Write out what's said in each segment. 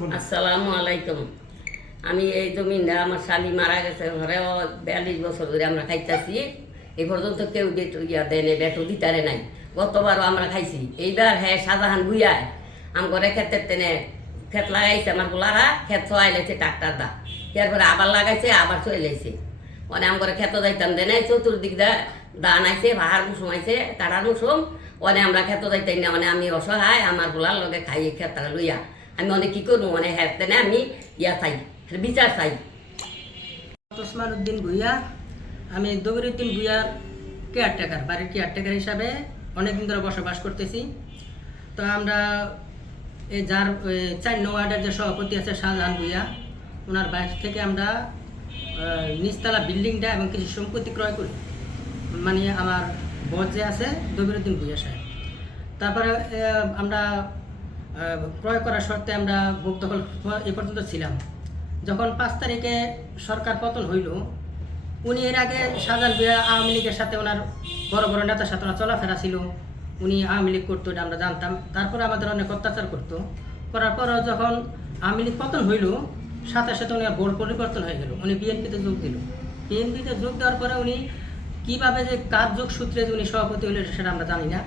বলুন। আসসালামু আলাইকুম। আমি এই জমিনটা আমার শালি মারা গেছে ঘরে বিয়াল্লিশ বছর ধরে আমরা খাইতেছি। এই পর্যন্ত কেউ ইয়া দেয় নাই বেটো দিতারে নাই। গতবারও আমরা খাইছি। এইবার হ্যাঁ শাহজাহান বুইয়ায় আম করে ক্ষেতের তেনে ক্ষেত লাগাইছে আমার গোলারা, ক্ষেত চোয়াই লাইছে ট্রাক্টার দা। এরপরে আবার লাগাইছে, আবার চলে লাইছে মানে আম করে ক্ষেত যাইতাম দেনে, চতুর্দিক দা দান আইছে বাহার মুসুম আইছে কাটার মুসুম। মানে আমরা ক্ষেত যাইতাম না মানে আমি অসহায়, আমার গোলার লগে খাই ক্ষেতটা লইয়া। আমি অনেক কি করব? মানে হ্যাঁ আমি ইয়া চাই, বিচার চাই। ওসমান উদ্দিন ভুইয়া, আমি দবিরুদ্দিন ভুইয়ার কেয়ারটেকার বাড়ির কেয়ারটেকার হিসাবে অনেকদিন ধরে বসবাস করতেছি। তো আমরা এই যার চার নং ওয়ার্ডের যে সভাপতি আছে শাহজাহান ভুইয়া ওনার বাড়ি থেকে আমরা নিচতলা বিল্ডিংটা এবং কিছু সম্পত্তি ক্রয় করি। মানে আমার বস যে আছে দবিরুদ্দিন ভুইয়া সাহেব। তারপরে আমরা ক্রয় করার শর্তে আমরা ভোগ দখল এ পর্যন্ত ছিলাম। যখন পাঁচ তারিখে সরকার পতন হইল, উনি এর আগে শাহজাহান বিয়া আওয়ামী লীগের সাথে ওনার বড় বড় নেতার সাথে ওনার চলাফেরা ছিল। উনি আওয়ামী লীগ করতো, এটা আমরা জানতাম। তারপরে আমাদের অনেক অত্যাচার করতো। করার পরও যখন আওয়ামী লীগ পতন হইল, সাথে সাথে উনি বোর্ড পরিবর্তন হয়ে গেল। উনি বিএনপিতে যোগ দিল। বিএনপিতে যোগ দেওয়ার পরে উনি কীভাবে যে কার যোগ সূত্রে উনি সভাপতি হলেন, সেটা আমরা জানি না।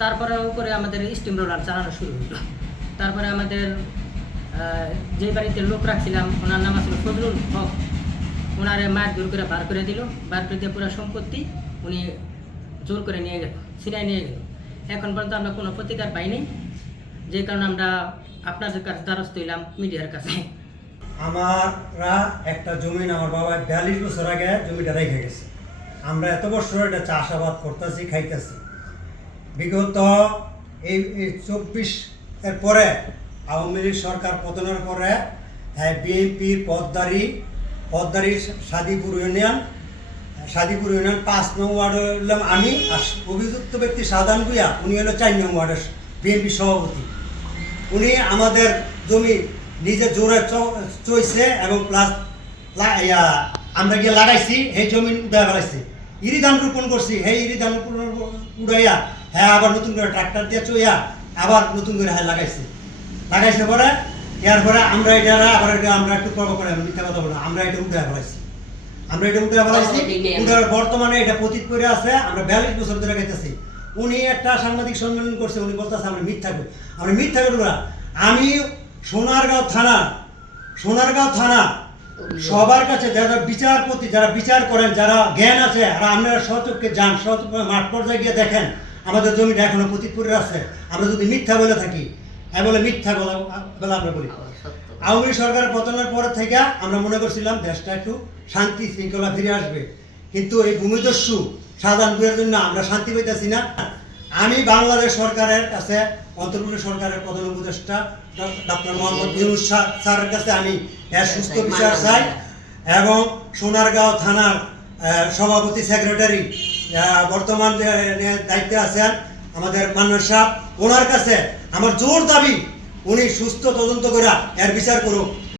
তারপরে উপরে আমাদের স্টিম রোলার চালানো শুরু হলো তারপরে আমাদের যে বাড়িতে লোক রাখছিলাম ওনার নাম ছিল ফজলুল হক। ওনারে মায়ের জোর করে বার করে দিল। বার করে দিয়ে পুরো সম্পত্তি উনি জোর করে নিয়ে গেল ছিনাই নিয়ে গেল। এখন পর্যন্ত আমরা কোনো প্রতিকার পাইনি। যে কারণে আমরা আপনাদের কাছে দ্বারস্থ হইলাম মিডিয়ার কাছে। আমরা একটা জমিন আমার বাবা বিয়াল্লিশ বছর আগে জমিটা রেখে গেছে। আমরা এত বছর এটা চাষাবাদ করতেছি, খাইতেছি। বিগত এই চব্বিশ এর পরে আওয়ামী লীগ সরকার পতনের পরে হ্যাঁ বিএনপির পদ্মারি পদ্মারির সাদিপুর ইউনিয়ন সাদিপুর ইউনিয়ন পাঁচ নং ওয়ার্ড হলাম আমি আর অভিযুক্ত ব্যক্তি সাধারণ ভুইয়া, উনি হলো চার নং ওয়ার্ডের বিএনপি সভাপতি। উনি আমাদের জমি নিজে জোরে চইছে এবং প্লাস আমরা গিয়ে লাগাইছি, সেই জমি উড়াই ফেলাইছি। ইরি ধান রোপণ করছি, সেই ইরি ধান উড়াইয়া হ্যাঁ আবার নতুন করে ট্রাক্টর দিয়ে চইয়া আবার নতুন করে হ্যাঁ লাগাইছি। লাগাইছে পরে পরে আমরা এটা আবার এটা আমরা একটু পর্ব করে আমি মিথ্যা কথা বলব আমরা এটা উঠে ফেলাইছি। আমরা এটা উঠে ফেলাইছি উঠার বর্তমানে এটা পতিত করে আছে আমরা বিয়াল্লিশ বছর ধরে গাইতেছি। উনি একটা সাংবাদিক সম্মেলন করছে উনি বলতেছে আমরা মিথ্যা করি। আমরা মিথ্যা করি আমি সোনারগাঁও থানা সোনারগাঁও থানা সবার কাছে যারা বিচারপতি যারা বিচার করেন যারা জ্ঞান আছে আর আপনারা সচক্ষে যান সচক্ষে মাঠ পর্যায়ে গিয়ে দেখেন আমাদের জমিটা এখনও পতিতপুরে আছে। আমরা যদি মিথ্যা বলে থাকি হ্যাঁ বলে মিথ্যা বলা বলে আমরা বলি। আওয়ামী লীগ সরকারের পতনের পর থেকে আমরা মনে করছিলাম দেশটা একটু শান্তি শৃঙ্খলা ফিরে আসবে। কিন্তু এই ভূমিদস্যু সাধারণ বুয়ের জন্য আমরা শান্তি পাইতেছি না। আমি বাংলাদেশ সরকারের কাছে অন্তর্বর্তী সরকারের প্রধান উপদেষ্টা ডক্টর মোহাম্মদ ইউনুস স্যারের কাছে আমি এর সুস্থ বিচার চাই এবং সোনারগাঁও থানার সভাপতি সেক্রেটারি বর্তমান দায়িত্বে আছেন আমাদের মান্নার সাহেব, ওনার কাছে আমার জোর দাবি, উনি সুস্থ তদন্ত করা এর বিচার করুক।